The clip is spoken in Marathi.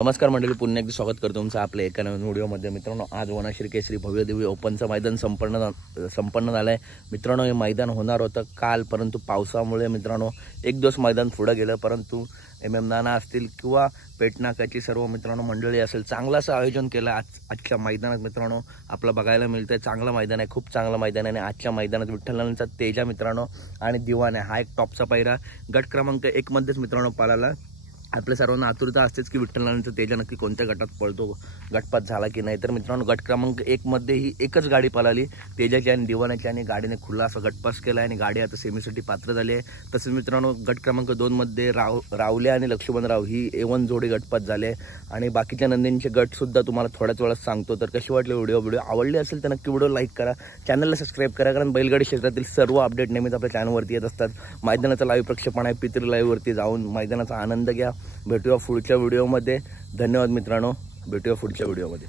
नमस्कार मंडळी, पुन्हा एकदा स्वागत करतो तुमचं आपल्या एका नवीन व्हिडिओमध्ये। मित्रांनो, आज वनाश्री केसरी भव्य दिव्य ओपनचं मैदान संपन्न झालं आहे। मित्रांनो, हे मैदान होणार होतं काल, परंतु पावसामुळे मित्रांनो एक दिवस मैदान पुढे गेलं। परंतु नाना असतील किंवा पेटनाकाची सर्व मित्रांनो मंडळी असेल, चांगलं असं आयोजन केलं आजच्या मैदानात। मित्रांनो, आपलं बघायला मिळतंय चांगलं मैदान आहे, खूप चांगलं मैदान आहे। आणि आजच्या मैदानात विठ्ठलांचा तेजा मित्रांनो आणि दिवाने हा एक टॉपचा पायरा गट क्रमांक 1 मध्येच मित्रांनो पळाला। आपल्या सर्वांना आतुरता असतेच की विठ्ठलांचा तेजा नक्की कोणत्या गटात पळतो, गटपात झाला की नाही। तर मित्रांनो, गट क्रमांक 1 मध्ये ही एकच गाडी पळाली तेजाची आणि दिवाण्याची, आणि गाडीने खुला असा गटपास केला आणि गाडी आता सेमीसाठी पात्र झाली आहे। तसेच मित्रांनो, गट क्रमांक 2 मध्ये रावले आणि लक्ष्मणराव ही A1 जोडी गटपात झाले। आणि बाकीच्या नंदींचे गट सुद्धा तुम्हाला थोड्याच वेळात सांगतो। तर कशी वाटली व्हिडिओ आवडली असेल तर नक्की व्हिडिओ लाईक करा, चॅनलला सबस्क्राईब करा, कारण बैलगाडी क्षेत्रातील सर्व अपडेट नेहमीच आपल्या चॅनलवरती येत असतात। मैदानाचा लाईव्ह प्रक्षेपण आहे, पितरी लाईव्हवरती जाऊन मैदानाचा आनंद घ्या। भेटूया पुढच्या व्हिडिओमध्ये। धन्यवाद मित्रांनो, भेटूया पुढच्या व्हिडिओमध्ये।